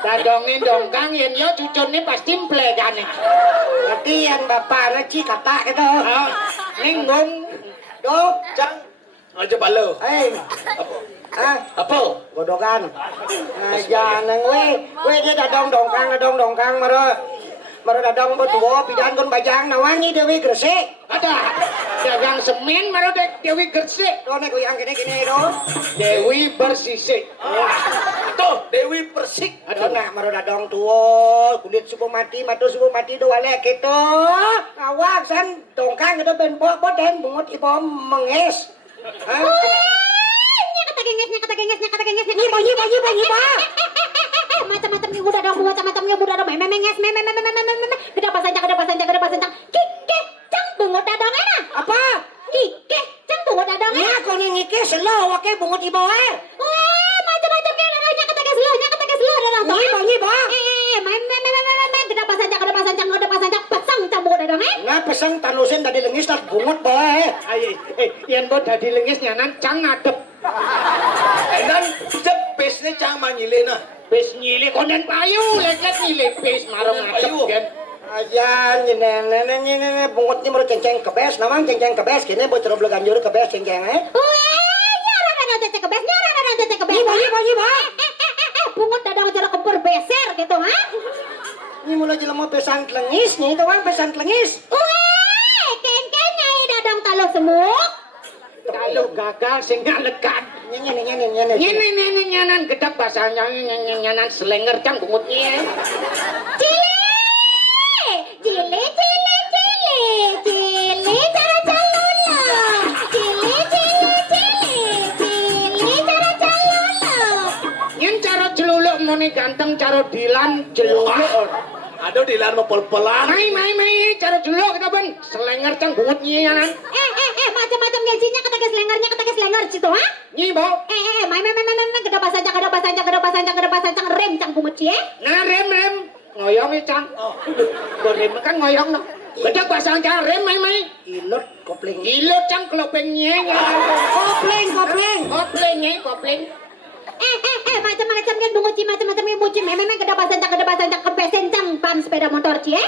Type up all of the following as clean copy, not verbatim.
Dadongin dongkang yen yo cucune pasti mbledane. Ngerti yang bapak reci kata itu. Ninggung Dok, Cang, aja palo. apa? Godokan. Aja nang we dia dadong dongkang maro dadong betuwo pidan kon bajang nawangi Dewi Gresik. ada dagang semen maro Dewi Gresik. Do nek yang gini do. Dewi Bersisik. Tuh, Dewi Persik. Aduh nak maro dadong tuwo kulit subuh mati matu subuh mati do walek gitu. Awak san dongkang itu ben boten bungut ibu menges. Macam-macamnya udah dong, macam-macamnya udah dong, memenges, gede pasanjang, kikeh, cang bungut dadong enak. Apa? Kikeh, cang bungut dadong enak. Ya kau ngike selo wake bungut ibu Macam-macamnya nya kata slow dadong tuh. Nyiba. Gede pasanjang, pasang cang bungut dadong Nah pesang talusin tadi lengis tak bungut bae. Yen bo dadi lengis nyanan cang ngadep. Dan cepes nih Cang manyile nah. Wis nyilih konden payu, leket nyilih wis marang ngadep kan. Aja nyene bungutnya mau cengceng kebes, namang cengceng kebes kene bocor bleganjur kebes cengceng Nyara nanti kebes. Nyiba. Bungut dadong jero kebur beser gitu, ha? Ini mulai jelema pesan telengis nih, itu kan pesan telengis. Kengkeng nyai dadong talo semuk. Kalau gagal sing ngalekan. Nyene. Ini nyanan gedap bahasanya nyanan selenger cang bungutnya. Cile cara calula. Cile cara calula. Yen cara jeluluk mone ganteng cara dilan jeluluk. Aduh dilar mau pel-pelan. Mai cara jeluluk kita ben selenger cang bungutnya nyanan. Macam-macam gajinya kata selenger situ, ha? Nyi bo. Main gede pasanjang rem cang bungut cie. Nah rem ngoyong cang. Rem kan ngoyong no. Gede pasang cang rem mai. Ilut kopling. Ilut cang kelopengnya kopling. Macam-macamnya bungut cie, macam-macamnya buci. Memang gede pasanjang kepesen cang ban sepeda motor cie.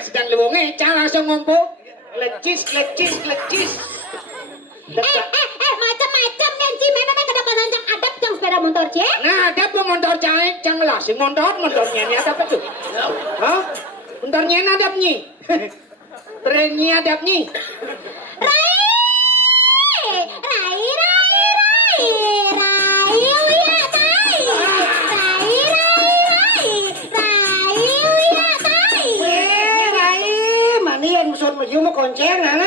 Sedang lewonge cang langsung ngumpul. Lecis. Macam-macam kan cie. Memang gede pasanjang adap cang sepeda motor cie. Nah, ada pemotor cang lah, si motornya ini ada apa tuh? Hah? Motornya ini ada nyi. Trennya ada nyi. Rai, Manian musuh meju mau konceng nah.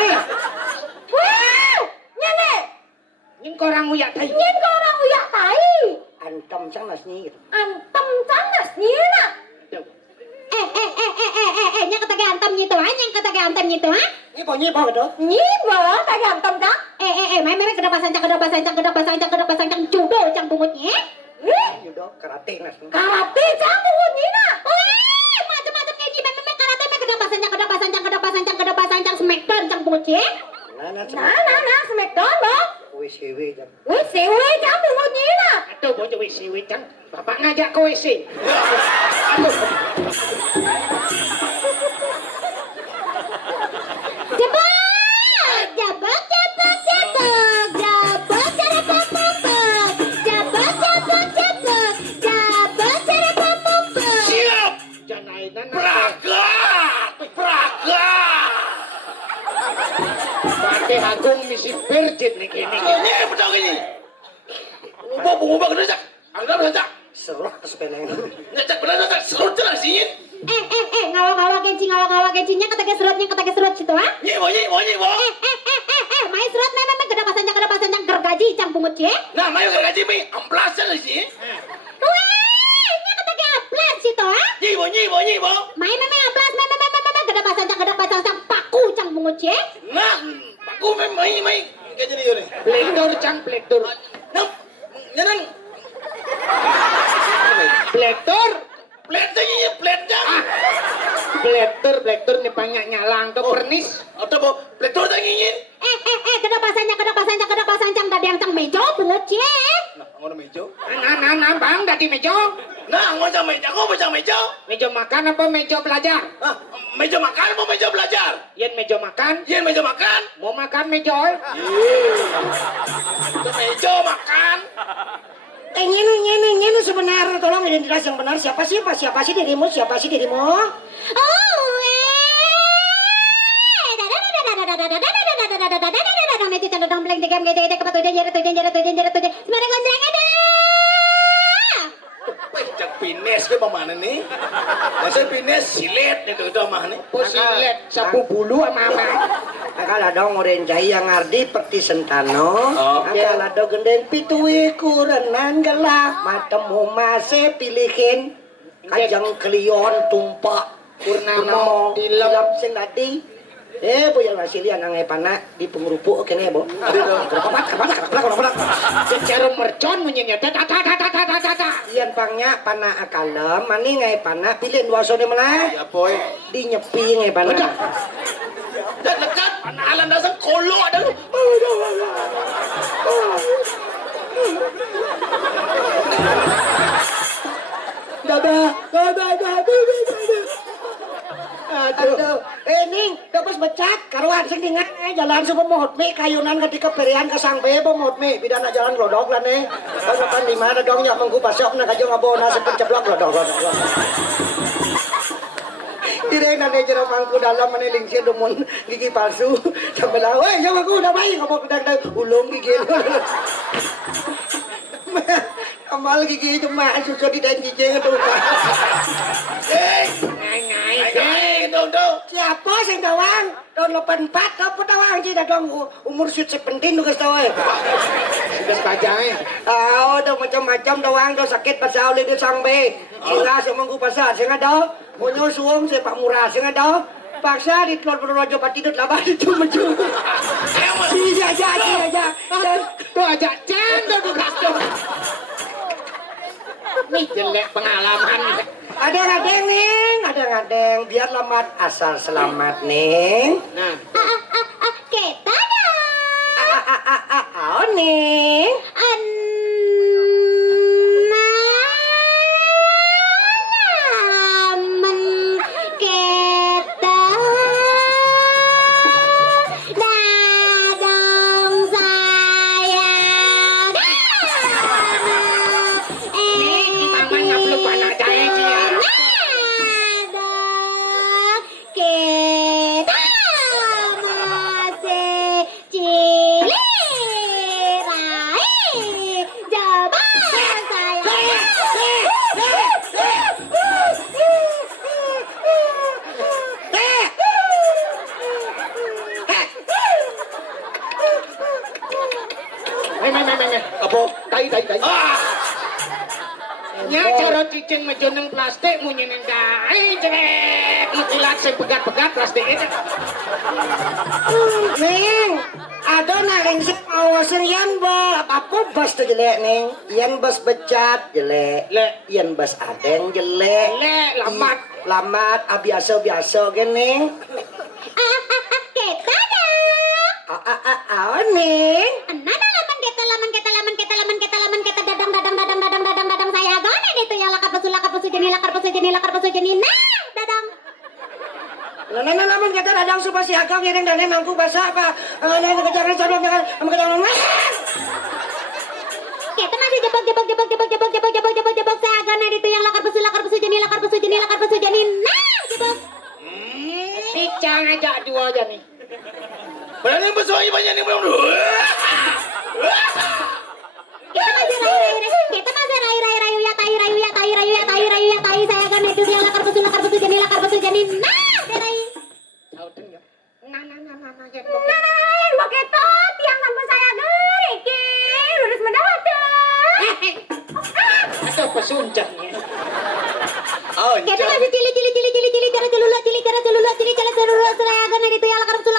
Ini korang uyak tai. Antem cang nasni gitu. Antem canas nyina. Nya kata ge antem nyitu ha, nya kata ge antem nyitu ha. Nyiba gitu. Nyiba kata ge antem cang. Main gede pasanjang judo cang bungutnya. Judo karate nasni. Karate cang bungutnya na. Macam-macam kayak gini memang karate mah gede pasanjang smackdown cang bungutnya. Nah, smackdown bang. WCW jam. Wih, sewe cang bungutnya na. Aduh, bocah WC cang. Bapak ngajak ke WC. Siap. Janainan Praga. Pate agung misi virgin nih kini. Ini betul gini. Ubah kena cak. Anggap saja. Serok sepeleng. Ngecak benar cak. Serut jelas sih. Ngawak-ngawak kencinya kata serut situ ha. Nyibo. Main serut memang gede pasanjang gergaji cang bungut cie. Nah, mayu gergaji mi amplasan sih. Wih, nya kata ge aplas situ ha. Nyibo. Main memang aplas memang gede pasanjang paku cang bungut cie. Nah, aku mai. Kayak jadi ini. Plektor cang plektor. Nah, nyanang Blektor. Plate ini plate-nya. Blektor nih banyak nyalang tuh pernis. Atau mau plate tuh ingin. Kedok pasanjang tadi yang cang mejo bungut cie. Nah, ngono meja. Nah, bang, dadi meja. Nah, ngono meja, ngono meja. Meja makan apa meja belajar? Ah, meja makan mau meja belajar? Yen meja makan, Iya meja makan. mau makan meja. Itu meja makan. Nyene sebenarnya tolong identitas yang benar siapa sih dirimu? Jak pines ke mana nih? Masa pines silet itu mah nih. Posilet sapu bulu sama ama. Akal ada ngoren jai yang ardi peti sentano. Akal ada gendeng pitui kurenan gelap matemu mase pilihin kajang klion tumpak Purnamo dilap sing tadi. Boyang nasilian ang pana di pengrupuk kene bo. Kapat. Secara mercon munyinya tata. Iyan pangnya pana akalem mani ngai pana pilih wasone mana? Ya boy. Di nyepi ngai pana. Dan dekat alam dasar kolo ada lu. Dadah. Aduh, ning, dapat becat, karuan sing dingan jalan supaya mohot mi kayunan ketika perian ke sang bebo mohot mi bidana jalan glodok lah nih. Kan lima ada dongnya mengku pasok na kajo ngabona sepenceblok glodok. Direk na jero mangku dalam meniling si dumun gigi palsu. Sampai lah, weh, sama aku udah baik ngomong kedak ulung gigi. Amal gigi cuma susu di dan gigi itu. Ngai. Dong. Siapa sing dawang? Tahun 84 apa dawang sih dong umur sud sepenting tugas dawang. Sudah kajangnya. Udah macam-macam dawang do sakit pasal oleh dia sang be. Singa semangku pasal singa do. Punyo suong si Pak Murah singa do. Paksa di telur berrojo patidut labah di cuma-cuma. Aja. Tuh aja cendol tugas tuh. Nih jelek pengalaman. Ada ngadeng, biar lambat asal selamat neng. Nah, Kita dah. Neng. Naman kita dadang sayang. ini mama ngaplu panak jahe sih ya. Kita masih cilirai jabang sayang. Me. Apa? Tai. Ah, Nya cara cicing mejoneng plastik munyining dae jelek. Ikilat sing pegat-pegat plastik itu. Neng, ada naring sing awasin yan ba? Apa bas tuh jelek neng? Yan bas becat jelek. Lek. Yan bas adeng jelek. Lek, lamat. Lamat, biasa geneng. Kita dah. Neng. Nana laman kita dadang saya gana itu yang lakar pesu jeni nah dadang. Nana lamun kita dadang supaya siaga ngiring dan mangku basa apa? Neng kejangan sabloh jangan kejangan. Kita masih jebak saya gana itu yang lakar pesu jeni nah jebak. Picang aja dua aja nih. banyak besoi banyak nih belum. Kita masih rayu ya tai saya gana itu yang lakar pesu jeni nah derai. Tahu dengar. Nah, ya. Begitu tiang sampai saya geriki lurus mendadak. Ada pesuncaknya. Oh, Kita masih cili cara celula saya gana itu yang lakar pesu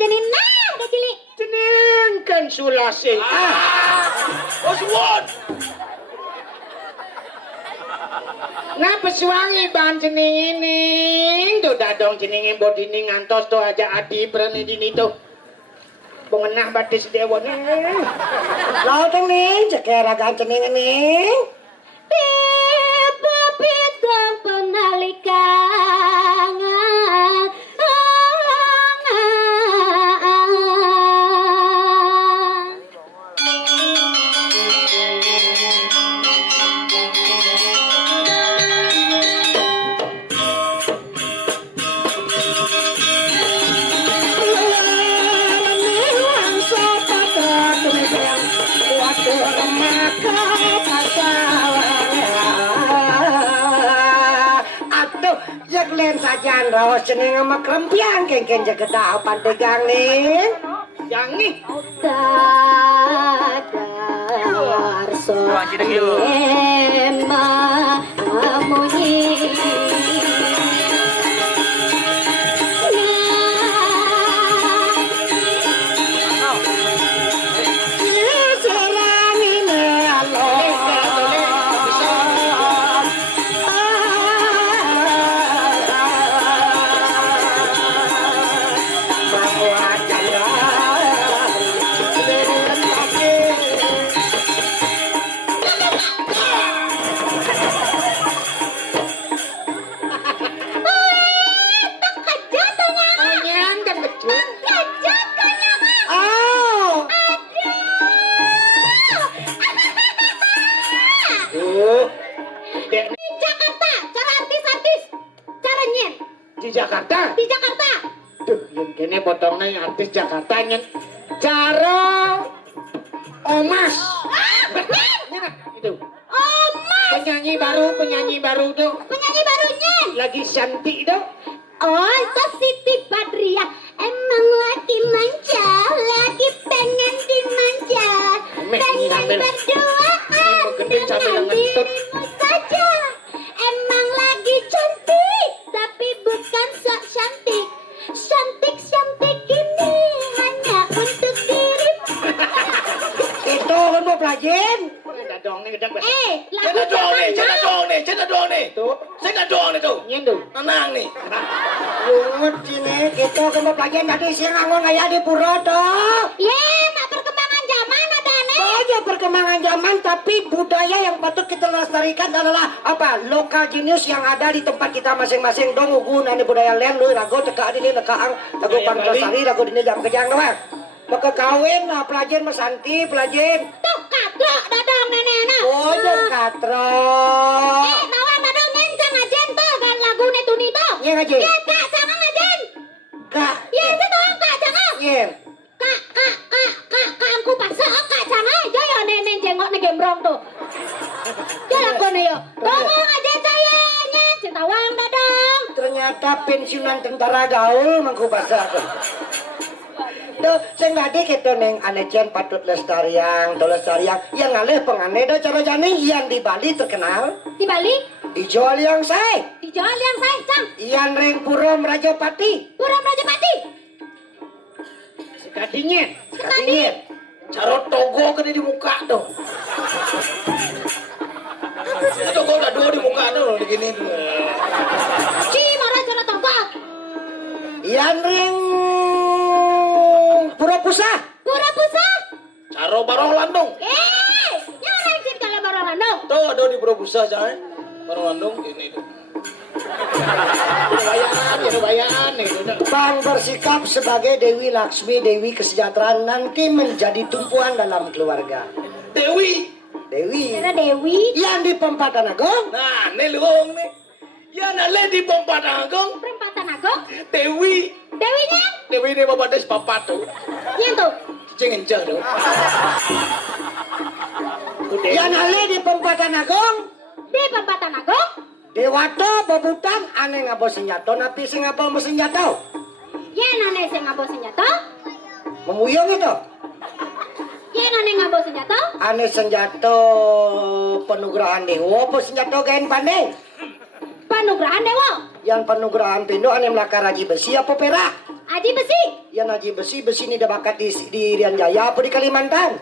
jeni nah ada cili. Cening kan sulase. Oswald. Ngapa suangi ban cening ini? Tuh dadong ceningin bodini ngantos tuh aja adi perani dini tuh. Bengenah batis dewa nih. Laut ning cekeragan cening ning. Tiba bintang penalikan. Jak len sajan rawas cening sama krempiang kengken jaga dao pantegang nih. Yang nih. Dadar soema amunyi. Di Jakarta? Di Jakarta. Duh, yang kene potongnya yang artis Jakarta nyen. Caro Omas. Nyana, itu. Omas. Penyanyi baru tuh. Penyanyi barunya. Lagi cantik tuh. Oh, itu Siti Badriah. Emang lagi manja, lagi pengen dimanja. Pengen berduaan dengan dirimu saja. Emang lagi cantik, tapi bukan sok cantik. Cantik ini hanya untuk dirimu. Itu kan mau pelajin. Ada dong nih, udah Cina dong nih. tuh. Saya nggak doang nih tuh. Nyen tuh. Tenang nih. Lungut sini, kita kan mau pelajin tadi siang nganggung kayak di pura toh. Mak perkembangan zaman ada aneh. Banyak perkembangan zaman, tapi budaya yang patut kita lestarikan adalah apa? Lokal jenius yang ada di tempat kita masing-masing. Dong ugun ane budaya lain lu rago teka ini nekaang rago Pancasari rago dini jam kejang doang. Maka kawin lah pelajen Mas Santi pelajen. Tuh katrok dadong nenek-nenek. Oh jeng katro. Bawa dadong nyencang ajen tuh kan lagu netuni tuh. Nyeng aja. Ya kak jangan ajen. Kak. Ya itu doang kak jangan. Nyeng. Kak aku pasang kak jangan. Jaya nenek jengok nih gembrong tuh. Jalan kono yo. Tolong aja sayanya. Cintawang dadong. Ternyata pensiunan tentara gaul mangku bahasa aku. Tuh, saya nggak gitu neng anecen patut lestariang, yang ngalih pengane dah cara jani yang di Bali terkenal. Di Bali Dijual yang saya, dijual yang saya cang. Ian ring Purom Rajapati. Puram Rajapati. Sekadinya. Katanya, Caro togo kena di muka tuh. Togo udah dua di muka tuh begini. Marah cara tongkok. Ian ring Pura Pusah. Pura Pusah. Caro barong landung. Jangan lagi kalau barang landung. Tuh ada di Purwobusa jangan. Barong landung ini tuh. Bayan nih. Bang bersikap sebagai Dewi Laksmi, Dewi kesejahteraan nanti menjadi tumpuan dalam keluarga. Dewi. Kira Dewi. Yang di Pempatan Agung. Nah, nih luong nih. Ya nale di pompa nanggung. Perempatan Agung. Dewi. Dewinya. Dewi ini bapak des papa tuh. Yang tuh. Cengin cah tuh. Yang nale di Pempatan Agung. Di Perempatan Agung. Dewato bebutan aneh ngabo senjata napi sing ngabo senjata. Ya nane sing ngabo senjata. Memuyung itu. Ya nane ngabo senjata. Aneh senjata penugrahan dewa apa senjata gain pandeng. Panugrahan Dewa. Yang penugrahan pindo aneh melakar haji besi apa perak. Aji besi. Yang haji besi ini udah bakat di Irian Jaya apa di Kalimantan.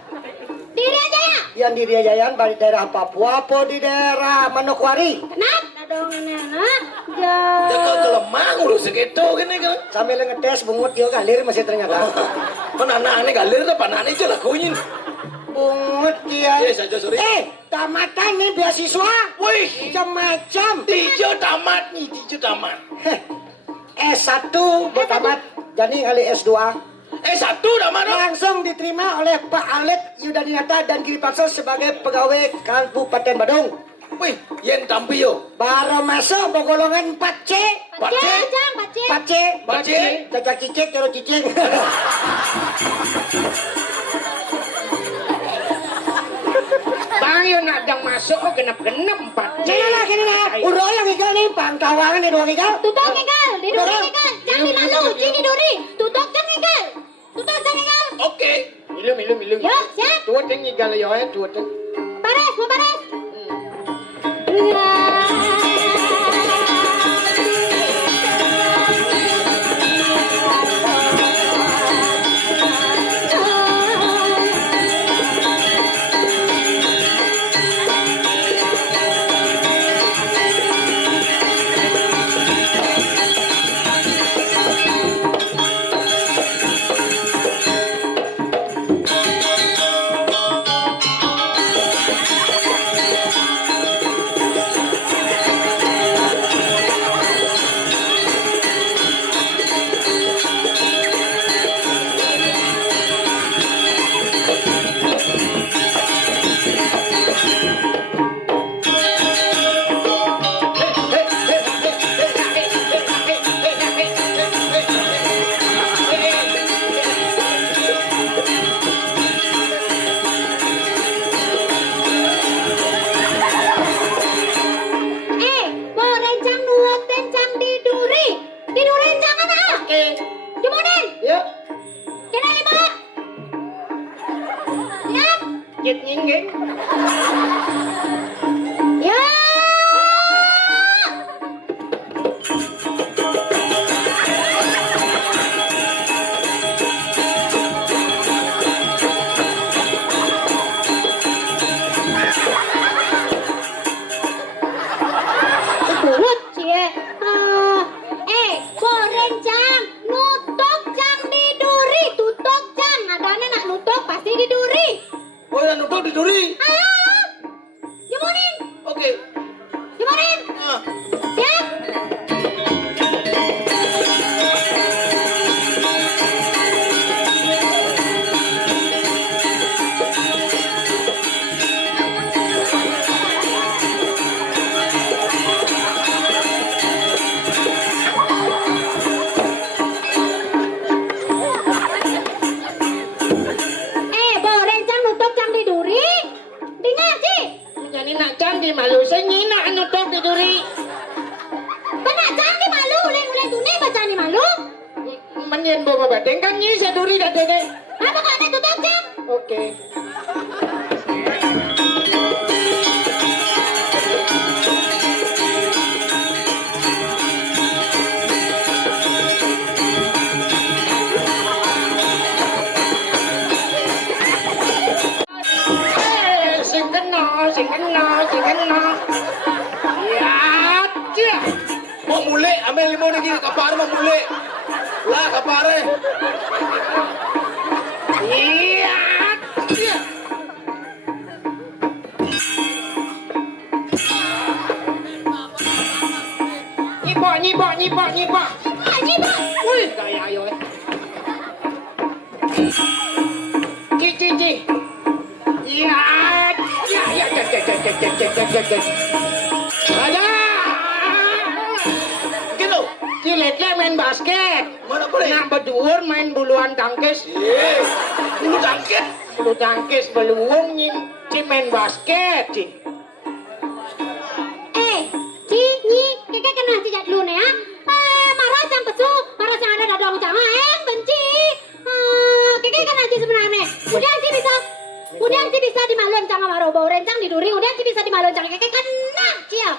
Diri aja ya. Yang di Irian Jaya di daerah Papua apa di daerah Manokwari. Kenapa? dong nenek. Ya kok kelemang udah segitu gini kan. Sambil ngetes bungut dia galir masih ternyata. Mana aneh galir tuh panah aja lakuin. Bungut dia. Yes aja sorry. Tamatan nih beasiswa. Wih, Macam-macam. tijo tamat nih, tijo tamat. S1 bertamat, jadi kali S2. S1 tamat dong. Langsung diterima oleh Pak Alet Yudhaniyata dan Giri Paksa sebagai pegawai Kabupaten Badung. Wih, yang tampil. Baru masuk bergolongan 4C. Pak C. Jang, Pak C. 4C. Pak C. Cacak cicik, terus cicing. Bang yo nak dang masuk oh genep-genep 4C. Kini lah. Udah yang ikan nih, pangkawangan nih doang ikan. Tutok ikan, diduri ikan. Jangan malu, cini duri. Tutok jang ikan. Tutok jang ikan. Oke. Ilum. Yo, siap. Tuwa teng igal yo tuwa teng. Bares, mau bares. Mau rencang nuot rencang diduri. Diduri rencang mana? Oke. Gimana? Yuk, Kena 5. Siap. kit nyinggit. Ya. Turut cie. Korencang nutuk jang diduri, tutuk jang. Adanya nak nutuk pasti diduri. Oh, yang numpuk di duri. Gimana? Oke. Gimana? Nah, Siap. Borencang nutuk jang diduri. Dengar, Ci. Jadi nak candi malu senyina anu tok tiduri. Benak candi malu, uleng-uleng tuni baca ni malu. Menyen bawa badeng kan nyi seduri dah dede. Apa kau ada tutup jang? Oke. Sing kena. Ya, cia. mau mulai, ambil limau lagi kapar mau mulai. Lah kapare. Iya, cia. Nyibok. Wih, gaya ayo. Ci. Iya, ya. Ada. Gitu. Ciletnya main basket. Mana boleh? Nak berdua main buluan tangkis. Bulu tangkis. Bulu tangkis beluung ci main basket ci. Ci, nyi, kakek kena cijat dulu nih ya. Marah jang pesu, marah jang ada dadong jang benci. Kakek kena ci sebenarnya. Udah sih bisa dimaluin jang sama robo rencang diduri. Udah sih bisa dimaluin jang kakek kena ci ya.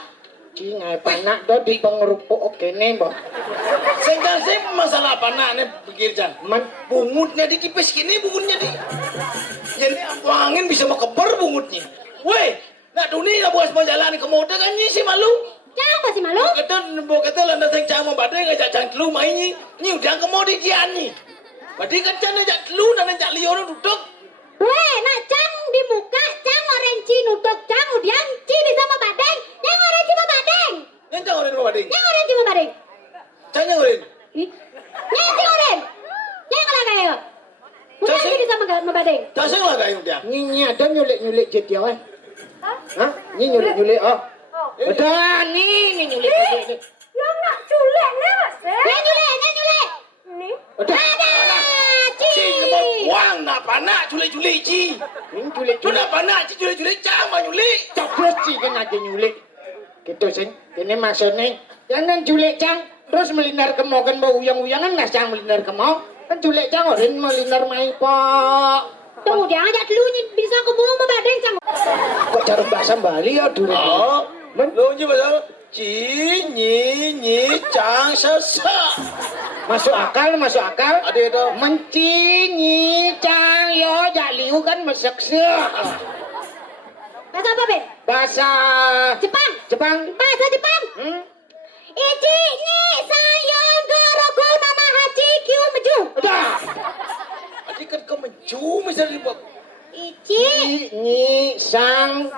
Ci ngai panak do di pengerupuk oke nih boh. Sehingga saya masalah apa nak nih pikir Jan. Man, Bungutnya di tipis gini bungutnya di. Jadi apa angin bisa mau keber bungutnya. Weh, nak dunia buat mau jalan ke moda kan ini sih malu. Cang masih malu? Kata landas yang cang membadai ngajak cang telu main ni udang kemodikian ni. Badai kan cang ngajak telu dan ngajak liur duduk. Weh, nak Cang di muka, Cang orenci nutuk Cang udian ci bisa membadeng. Yang orenci membadeng. Yang cang orang membadai. Yang orenci membadeng. Cang yang orang. Yang ci oren. Yang lah kayo. Udian ci bisa membadeng. Tak salah kayu dia. Nyi ada nyulik-nyulik jet dia weh. Hah? Nyi nyulik-nyulik oh. Udah nih nyulik-nyulik. Yang nak culik ni mas. Yang nyulik. Ni. Udah. Ada ci. Ci kemau buang nak panak culik-culik ci. Ini nyulik. Tu nak panak ci culik-culik cang mah nyulik. Terus sih kan aja nyulik. Gitu sih. Ini maksudnya jangan culik cang terus melindar kemau kan bau uyang-uyangan nggak cang melindar kemau kan culik cang orang melindar mai pak. Tuh dia ajak dulu bisa ke bawah membadeng Cang. Kok cara bahasa Bali ya dulu. Oh, lo ni pasal ci nyi cang sesak. Masuk akal. Ada itu. Menci nyi cang yo jaliu kan meseksek. Bahasa apa, Ben? Bahasa Jepang. Bahasa Jepang. Ichi ni sayang goroku nama haji kyu meju. Udah. Adik kan kau mencu misal di bawah. Ichi Nyi sang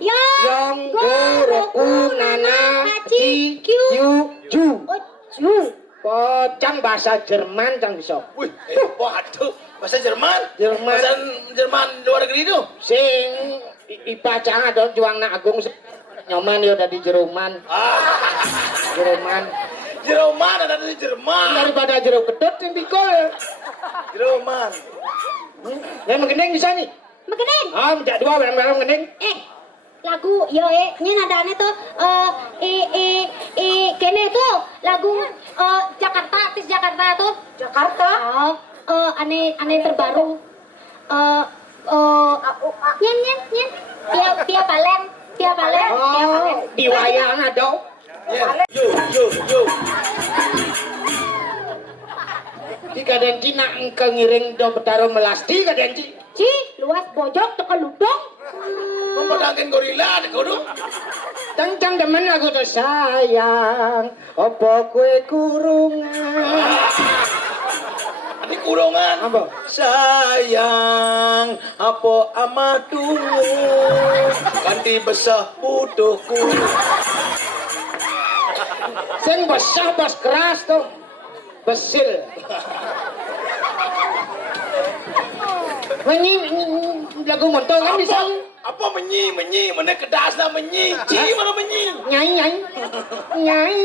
yang Yong Goroku Nana Haji Kyu Ju. Ju. Pocang bahasa Jerman cang bisa. Wih, waduh, bahasa Jerman. Jerman. Bahasa Jerman luar negeri tu. Sing IPA cang ada juang nak agung nyoman yo dari Jerman. Jerman ada di Jerman. Daripada jeruk kedut sing pikul. Jerman. Yang mengeneng bisa nih. Makening. Menjak dua barang-barang mengeneng. Lagu yo ini nadanya tuh kene tuh lagu Jakarta artis Jakarta tuh. Jakarta. Aneh terbaru. Nyen. Pia Palen. Di wayang ada. Yo. Di kadenci nak engkau ngiring do betaro melasti kadenci. Ci, luas pojok tekan ludong. Kau pedangin gorila dek kau tu. Tang demen aku tuh sayang, opo kue kurungan. Ini kurungan. Apa? Sayang, apa amatumu ganti besar putuhku. Sing besar bos keras tuh, besil. Menyi lagu montong kan bisa. Apa menyi, mana kedas nak menyi, ci mana menyi. Nyai.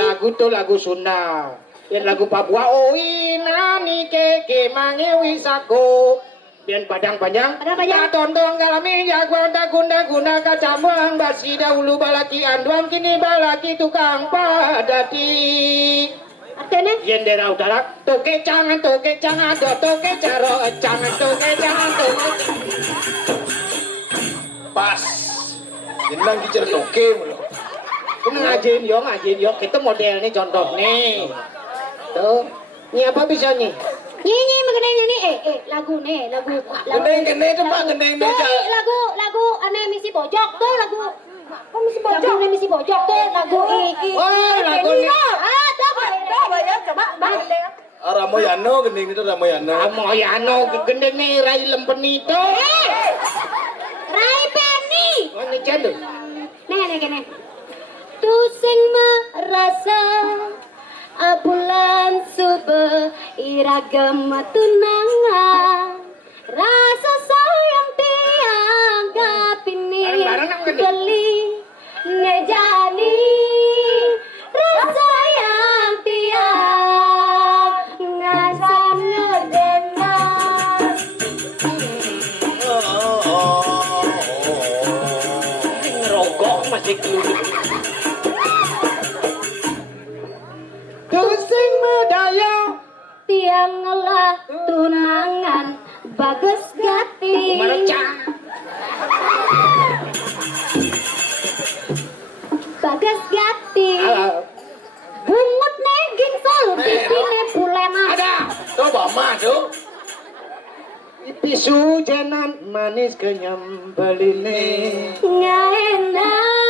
Lagu tuh lagu Sunda. Dan lagu Papua oi nani keke mange wisako. Dan padang panjang. Tontong galami jagoan guna kacamang basi dahulu balaki anduan kini balaki tukang padati. Artinya? Yendera udara toke jangan do toke jangan toke jangan. Pas. Jenang kicer toke mulu. Ngajin yo kita modelnya contoh nih. Tuh, ini apa bisa nih? Nyi mengenai ini lagu. Gendeng tu pak, gendeng meja. Lagu aneh misi pojok tuh lagu. Kok misi pojok? Lagu misi pojok tuh lagu Oh, lagu ini. Coba ya coba. Ramoyano gendeng itu Ramoyano. Ramoyano gendeng nih Rai Lempeni itu. Rai Penny. Oh, ini jadu. Nih. Tu sing merasa bulan subuh iragam tunangan rasa sayang tianggap ini beli ngejani rasa yang tiang ngasam ngedengar Ngerokok masih keluar. Tusing medaya tiang lah tunangan bagus gati bagus gati bungut neging sol pipine pulena ada. Tu bama tu. Pisu jenan manis kenyam beline. nggak enak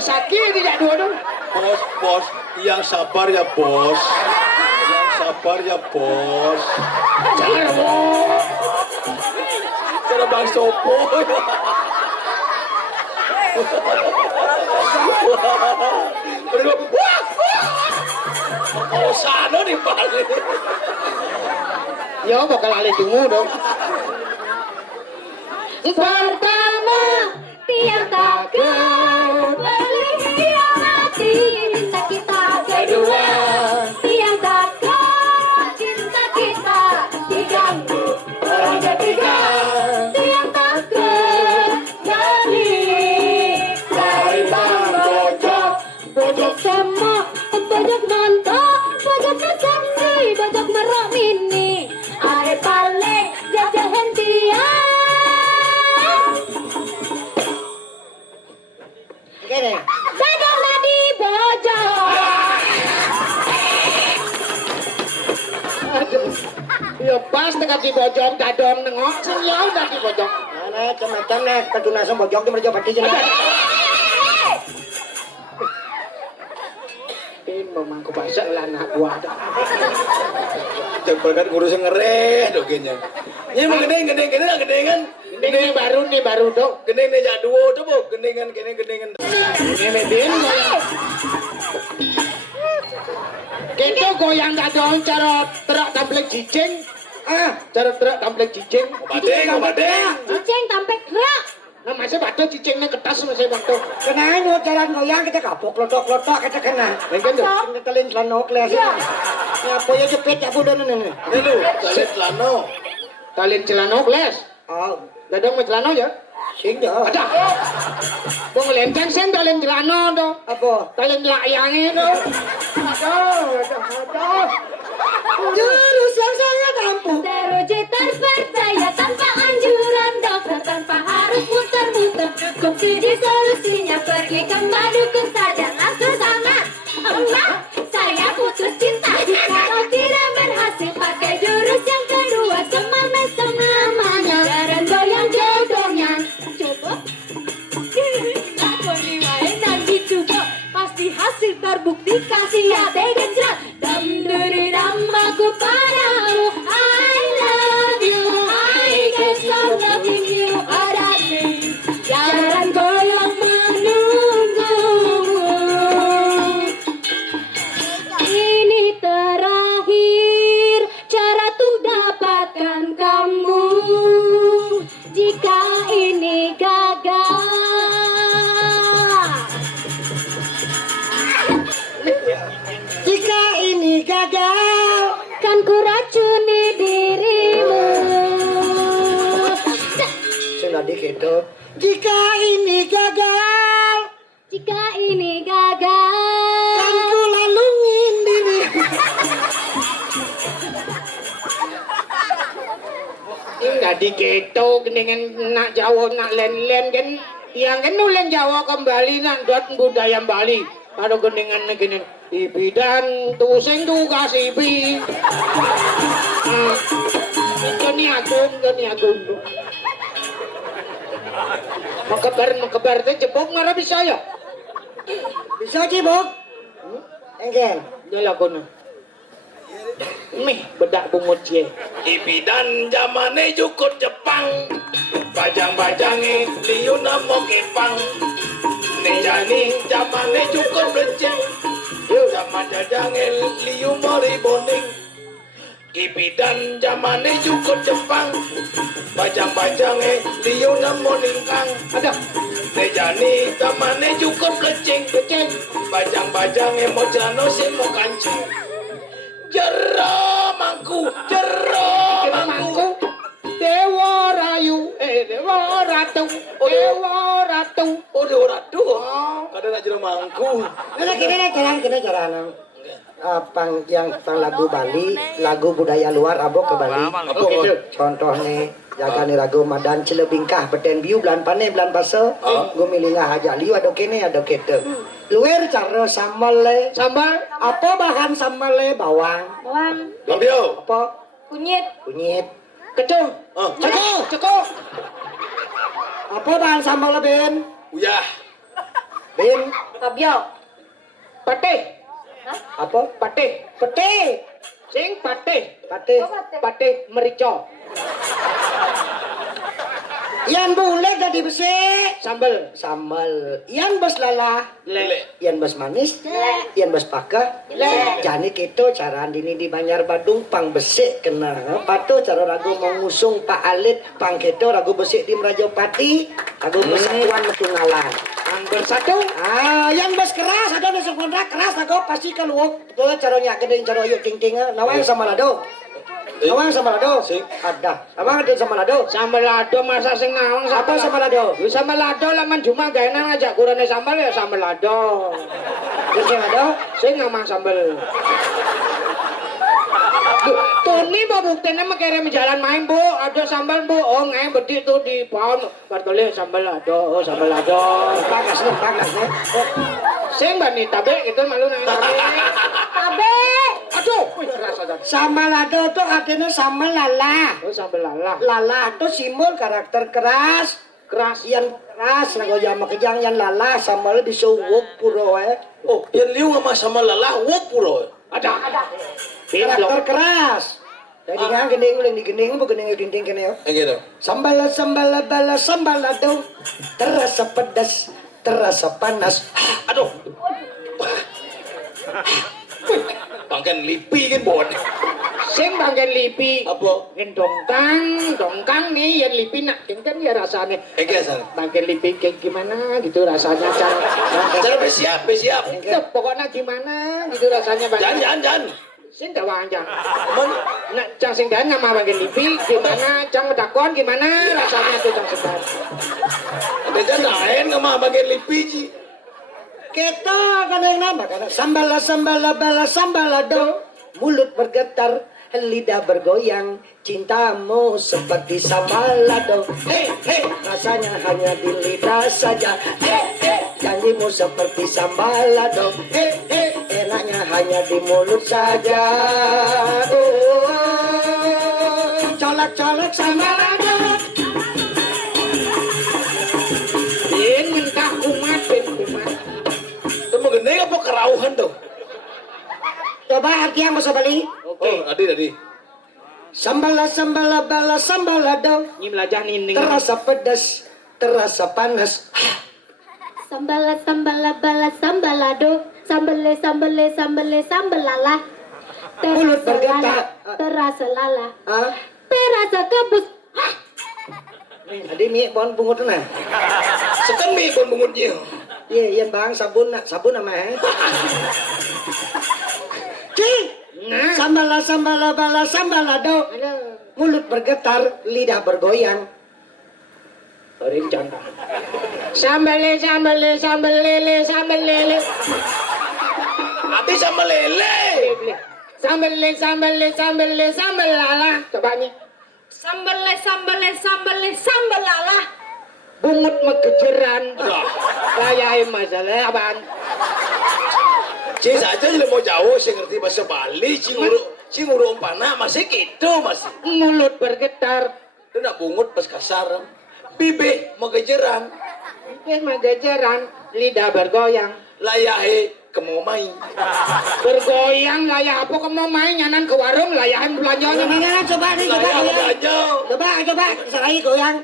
sakit tidak dua dong. Bos, yang sabar ya bos. Yang sabar ya bos. Jangan bos. Cara Bang Sopo. Oh sana nih balik. Ya bakal alih tunggu dong. Pertama, tiang takut mengkhianati cinta kita. Kedua, tiang takut cinta kita diganggu. Orang ketiga, tiang takut dari bang bojok, bojok semok, bojok montok, bojok resepsi, bojok merok mini. Are paling jajah hentian. Gini. Dadong tadi bojok. Aduh. Ya pas dekat di bojong dadong nengok seniau dan di bojong. Mana macam nih kedunasan bojong di merjo pati jenah. Pin memangku bahasa lana buah. Cepet kan ngurus ngereh dogennya. Ini mah gede kan. Ini baru dong. Gede nih jak duo tuh bu. Gendengan. Ini medin goyang. Kita goyang dadong cara terak tampilek cicing. Cara terak tampilek cicing. Badeng. Cicing tampek gerak. Nah masih batu cicingnya kertas masih batu. Kena ini jalan goyang kita kapok lotok kita kena. Mungkin tuh. Kita telin celana kelas. Apa ya jepit ya budan ini. Dulu. Talit lano. Talin celana les. Oh, Dadong mau celana ya? sing dah. Ada. Bung lenteng sen talin celana do. Apa? Talin layangnya do. Ada. Jurus yang sangat ampuh. Teruji terpercaya tanpa anjuran dokter, tanpa harus muter-muter. Cukup studi solusinya, pergi ke dukun saja langsung sama. Emak, saya putus cinta. Kalau tidak berhasil pakai jurus yang kedua, semar-mes namanya. Jaran goyang jodohnya. Coba. Boleh main dan dicoba, pasti hasil terbukti kasih hati genjot. Dam duri dam aku padamu, I love you, I guess I'm loving you, adani. Jalan goyang menunggumu. Ini terakhir cara untuk dapatkan kamu. Jika ini gagal, Jika ini gagal, kan ku racuni dirimu. sing tadi gitu. Jika ini gagal, Jika ini gagal, kan ku lalungin diri. Enggak diketo dengan nak Jawa nak len kan yang kan nulen Jawa kembali nak dot budaya Bali karo gendengan gini ibidan tusing tugas ibi geni agung makabar teh jebok ngara bisa ya Bisa cibok? Engken. nyalakono mih bedak bungut ye Ibidan zamane cukup Jepang. Bajang-bajange liu namo kepang. Nejani zamane cukup beceng. Zaman jajange liu mori boning. Ibidan zamane cukup Jepang. Bajang-bajange liu namo ningkang. ada Nejani zamane cukup beceng. Bajang-bajange mojano si mo kancing. Jero mangku. mangku Dewa Rayu Dewa Ratu Dewa Ratu Oh, dia ratu. Kadang nak jero mangku. Kena jalan. Apa yang tentang lagu Bali, lagu budaya luar abok ke Bali. Apa gitu Contohnya jaga nih lagu Madan Cilebingkah beten biu bulan pane bulan pase. Gue milih aja liu ada kene ada kete. Luar cara sambal le. sambal Apa bahan sambal le? Bawang. bawang, Labio. Apa? kunyit, Kunyit. kecung Oh, ceko Apa bahan sambal le Ben? uyah. Bin, Abyo. Patih. apa? Patih. Peti. Sing patih. Pati. Patih merica. Yan boleh jadi besi. Sambal. Sambal. Yan bos lala. Lele. Yan bos manis. Le. Yan bos paka. Le. Jani kita cara dini di Banjar Badung pang besik kena. Patu cara ragu mengusung Pak Alit pang kita ragu besik di Merajopati. Ragu persatuan Metunggalan. Ang bersatu. Yang bos keras ada di kontrak keras ragu pasti kalau betul caranya gedeng cara yuk ting nawang sama lado. Nawang sama lado. Ada. Abang ada sama lado. Sambal lado masa sing nawang Apa sama lado? Wis sambal lado laman cuma gak enak ngajak kurane sambal ya sambal lado. Terus yang ada? Sing ngomong sambal. Tony mau buktinya kirim jalan main bu, ada sambal bu, oh nggak bedi tuh di pohon, berkali sambal lado, oh sambal lado. Bagas nih. Sing bani tabe itu malu nang tabe. Tabe. Aduh, wih keras aja. Sama lado tuh artinya sama lala. Oh sambal lala. Lala itu simbol karakter keras. Keras. Yang keras lagu jama kejang yang lala sama lebih suwuk puro Oh, yang liu sama lala wok pulo. Ada. karakter keras. Jadi kan gending uling di gending bu gending dinding kene yo. Gitu. Sambal bala sambal lado terasa pedas terasa panas. Aduh. Bangkan lipi kan bon. Sing banggen lipi. Apa? Gen dongkang nih yang lipi nak kan ya rasanya. San. Banggen lipi kayak gimana gitu rasanya cara. Cara bersiap. Itu pokoknya gimana gitu rasanya bang. Jangan. Sing dawang jang. Man, Nah, cang sing dan nama banggen lipi gimana? Cang medakon gimana rasanya tuh cang sedar. ada lain sama bagian lipi ji. Kita kan yang nama kan sambal bala sambal lado mulut bergetar lidah bergoyang cintamu seperti sambal lado rasanya hanya di lidah saja janjimu seperti sambal lado enaknya hanya di mulut saja colak sambal lado Bin mentah umat. Itu mau gede apa kerauhan tuh? coba arti yang bisa beli Oke. Oh, adi. sambal bala sambal lado Ini belajar nih terasa pedas, terasa panas. Sambala bala sambalado. Sambale sambalala. Mulut Terasa lala. bergetar. Terasa lala. Ah, Terasa kebus. adi mi bon bungut na. Sekan mi pun bungutnya. Iya, yan bang sabun nama Cing, Nah. sambala bala sambalado. Halo. Mulut bergetar, lidah bergoyang. Beri contoh. Sambal lele. Adi sama lele. Sambal lala. Coba nih. Sambale sambalala. Bungut megejeran. Kayak masalah apaan? Si saja jadi mau jauh, saya ngerti bahasa Bali, si nguru umpana masih gitu masih. Mulut bergetar. Itu nak bungut pas kasar. Bibe mengejeran, Megejeran. Lidah bergoyang. layahe kemau main. Bergoyang layah apa kamu main nyanan ke warung layahan belanjanya. Mana coba nih, coba Layah goyang. belanja. Coba, sarai goyang.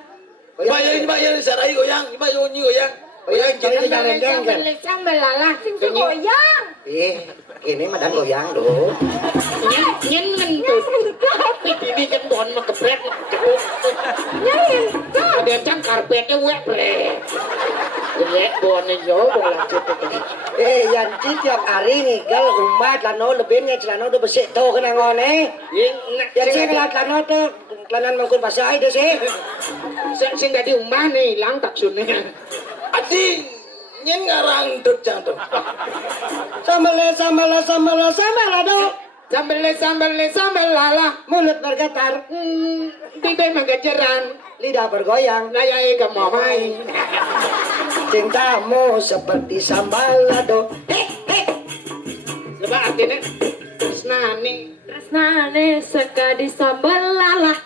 Bayar sarai goyang, bayar goyang. Goyang, jadi jalan kan. Sambal lala. Sing goyang. Ini madan goyang loh. Nyen ngentut. Ini kan bon mah kepret. Nyain. Ada cang karpetnya wek bre. Wek bon jo bola gitu. Yan tiap hari nih gal umat lano lebihnya celana udah besik tuh kena ngone. Yan sih kelat lano tuh kelanan mangkul pasai deh sih. Sing dadi umah nih hilang taksune. Adi nyen ngarang dut jantung. Sambal Sambal lala. mulut bergetar, Tipe mengejeran. lidah bergoyang. Layai ke mamai. Cintamu seperti sambal lado. Coba artinya tresnani. Tresnane sekadi sambalala.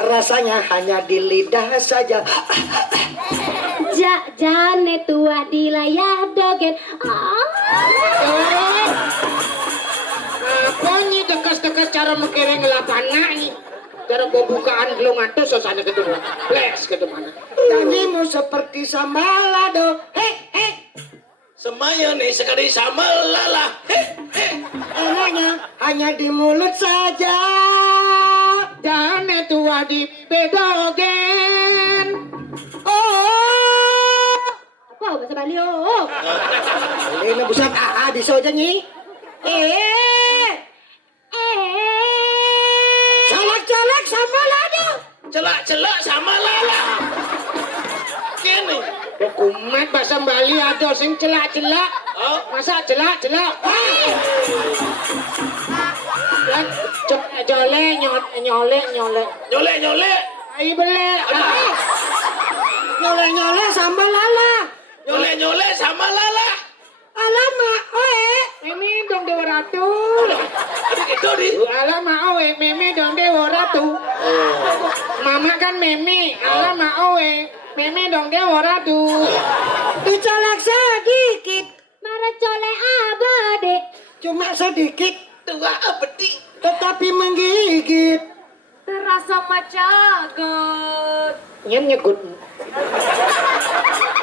Rasanya hanya di lidah saja. Jane tua di layar dogen. Apa nih dekas-dekas cara mengiring lapana nih? Cara pembukaan belum ada suasana gitu. Flex gitu mana? Nyanyimu seperti Samalado. Semaya nih sekali sama lala. Enaknya hanya di mulut saja. Jane tua di bedogen. Oh, Apa bahasa Bali oh? ini buset di soja nih. Colek-colek Samalado. Celak-celak sama lala. Kini. Dokumen bahasa Bali ada sing celak-celak. Oh. Masa celak-celak? Dan nyolek. Nyolek. Ai belek. Nyolek-nyolek sama lala. Nyolek sama lala. Alamak, Mimi dong Dewa Ratu. Adik itu di. Alamak oe, Mimi dong Dewa Ratu. Mama kan Mimi. Alamak oe, Mimi dong Dewa Ratu. dicolek sedikit. Marah colek abade. Cuma sedikit, Tua abadi. tetapi menggigit. Terasa macagot. Nyekut.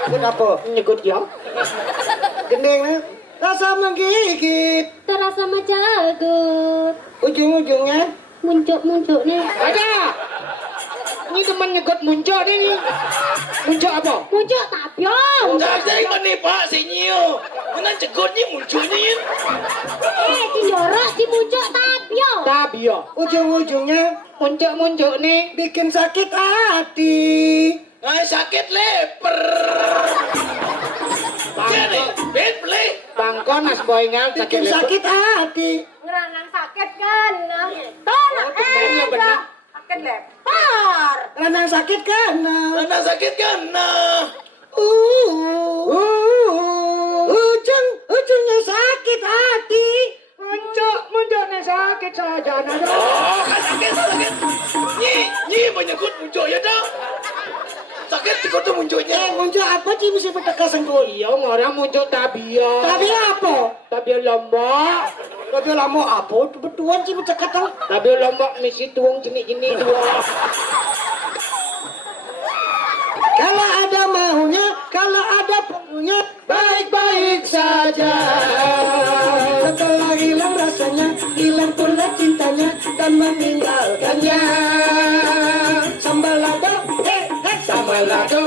Kenapa? Nyekut ya. Gendeng, rasa menggigit. Terasa macagot. Ujung-ujungnya Muncul nih. Ada. Ini teman nyekut muncul nih. Muncul apa? Muncul tapion. Jadi mana Pak Sinyo? Mana cegotnya munculnya? Dijorok di muncul tapion. Tabio. ujung-ujungnya Muncul nih. bikin sakit hati. Sakit leper. Jadi, beli. Bangkonas boingan Bikin sakit hati. Ngeranang sakit kan. Tolak temennya benar. sakit lepar. Renang sakit karena Mana sakit kan? ujungnya sakit hati. Muncul nih sakit saja. Oh, kan sakit. Nyi menyekut muncul ya dong. Sakit cekut tuh munculnya. Muncul apa sih mesti bertekas senggol? Iya, orang muncul tabio. Tapi apa? Tabio lombok. Tapi lama apa? Betuan sih bercekat tau. Tabio lombok misi tuang jenik-jenik dua. Kalau ada maunya, kalau ada perlunya, baik-baik saja. Setelah hilang rasanya, hilang pula cintanya, dan meninggalkannya. Sambal lado, Sambal lado,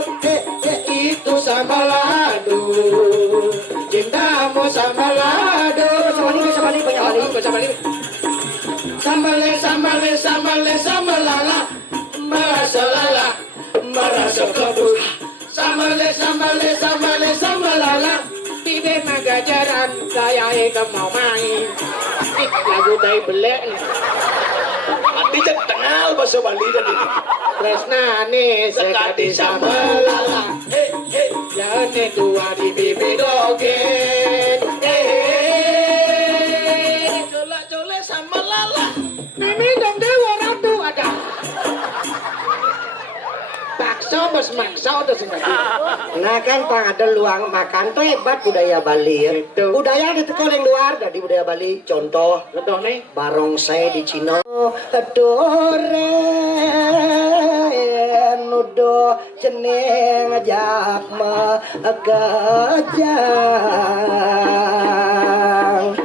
itu sambal lado. Cintamu sambal lado. Bisa balik, banyak balik. Bisa balik. Sambal lala. Merasa lala. Merasa kebus. Sambal lala. Tidak naga jaran. Saya ikan mau main. Lagu dari belek. Hati jadi tengal bahasa Bali tadi. Tresnane sekati sambal lala. Jane tua di bibi dogen. Colek sama lala. Mimi dong Dewa Ratu ada. Bakso bos makso udah sengaja. Nah kan Pak ada luang makan tuh hebat budaya Bali ya. Itu. Budaya di teko yang luar dari budaya Bali. Contoh Betul nih. barongsai di Cina. Adoren udo jeneng jakma gajang.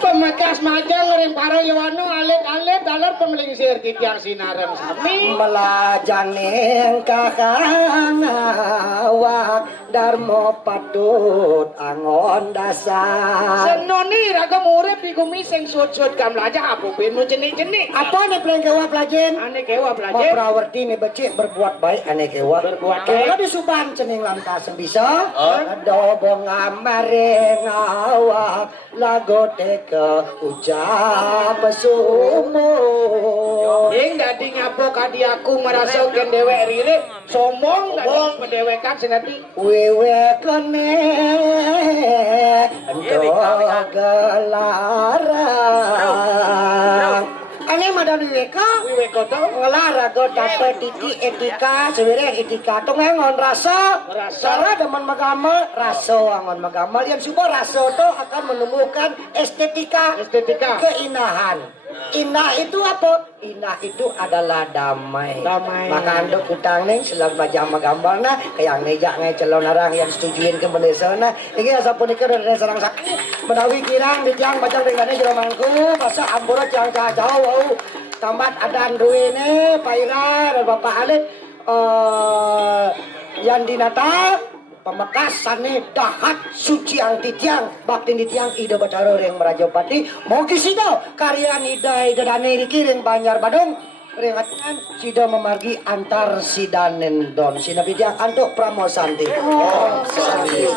Pemekas majang ngering paro yowano alit dalar pemelingsir tiang sinaran sami. Melajaneng kakang awak darmo patut angon dasar. Senoni ragam urip iku mising sud-sud kam laja apa pinu jenik-jenik. Apa nih peleng kewa pelajen? Ane kewa Mau belajar. prawerti nih becik berbuat baik aneh kewa. Berbuat Kalau baik. di Subang cening lantas bisa. Ado bonga mareng awak lago teke ucap sumo. Ing dadi ngapo kadi aku merasa gen dewek riri sombong dadi pendewekan sing ati. Wewe kene do gelarang Ane madan wiweka Wiweka to. ngelaraga dapet titi etika sebenarnya etika tuh ngon rasa cara demen magamal rasa angon magamal yang subuh rasa tuh akan menemukan estetika keinahan. Inah itu apa? Inah itu adalah damai. Maka ando kutang neng selang baca gambar nah kayak ngejak ngecelon orang yang setujuin ke Malaysia nah ini asa punika dari sarang sakit menawi kirang dijang baca dengan jelamangku masa ambura jang jauh tamat adan duwene Pak Ira dan Bapak Alif yang di Natal pemekasan dahat suci ang titiang bakti titiang ida bataro yang merajopati mau kisido karya nidai dadane dikiring Banjar Badung ringatan sida memargi antar sidanen don sinabitiang antuk pramosanti. Oh, santi.